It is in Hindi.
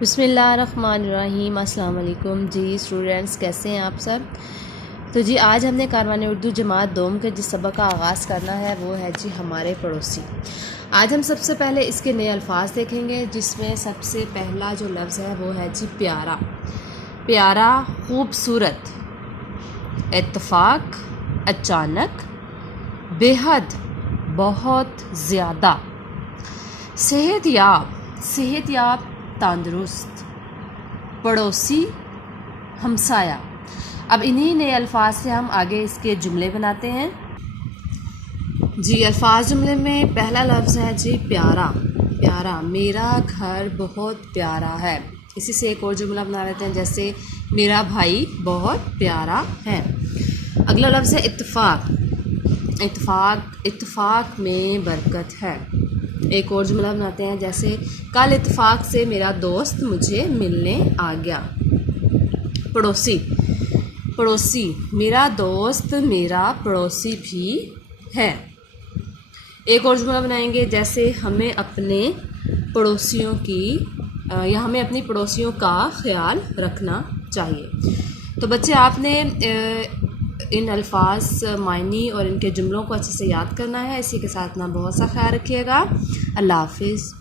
बिस्मिल्लाहिर्रहमानिर्रहीम। अस्सलाम वालेकुम जी स्टूडेंट्स, कैसे हैं आप सब। तो जी आज हमने कारवान उर्दू जमात दोम के जिस सबक का आगाज़ करना है वो है जी हमारे पड़ोसी। आज हम सबसे पहले इसके नए अल्फाज देखेंगे, जिसमें सबसे पहला जो लफ्ज़ है वो है जी प्यारा। प्यारा, खूबसूरत, इत्तफाक, अचानक, बेहद, बहुत ज़्यादा, सेहतयाब, सेहतयाब, तंदुरुस्त, पड़ोसी, हमसाया। अब इन्हीं नए अल्फाज से हम आगे इसके जुमले बनाते हैं। जी अल्फाज जुमले में पहला लफ्ज़ है जी प्यारा। प्यारा, मेरा घर बहुत प्यारा है। इसी से एक और जुमला बना लेते हैं, जैसे मेरा भाई बहुत प्यारा है। अगला लफ्ज़ है इत्तफाक। इत्तफाक, इत्तफाक में बरकत है। एक और जुमला बनाते हैं, जैसे कल इत्तफाक से मेरा दोस्त मुझे मिलने आ गया। पड़ोसी, पड़ोसी, मेरा दोस्त मेरा पड़ोसी भी है। एक और जुमला बनाएंगे, जैसे हमें अपने पड़ोसियों की या हमें अपनी पड़ोसियों का ख्याल रखना चाहिए। तो बच्चे आपने इन अल्फाज मायनी और इनके जुमलों को अच्छे से याद करना है। इसी के साथ ना बहुत सा ख्याल रखिएगा। अल्लाह हाफिज़।